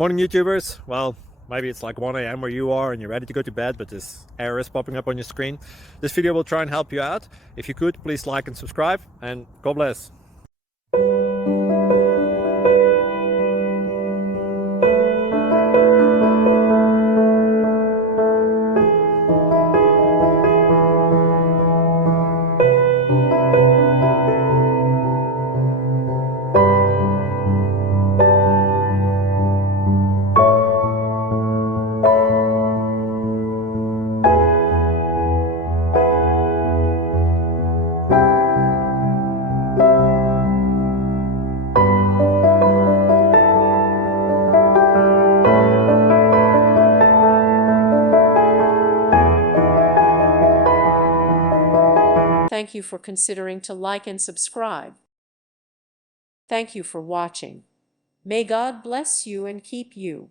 Morning YouTubers. Well, maybe it's like 1 a.m. where you are and you're ready to go to bed, but this error is popping up on your screen. This video will try and help you out. If you could, please like and subscribe, and God bless. Thank you for considering to like and subscribe. Thank you for watching. May God bless you and keep you.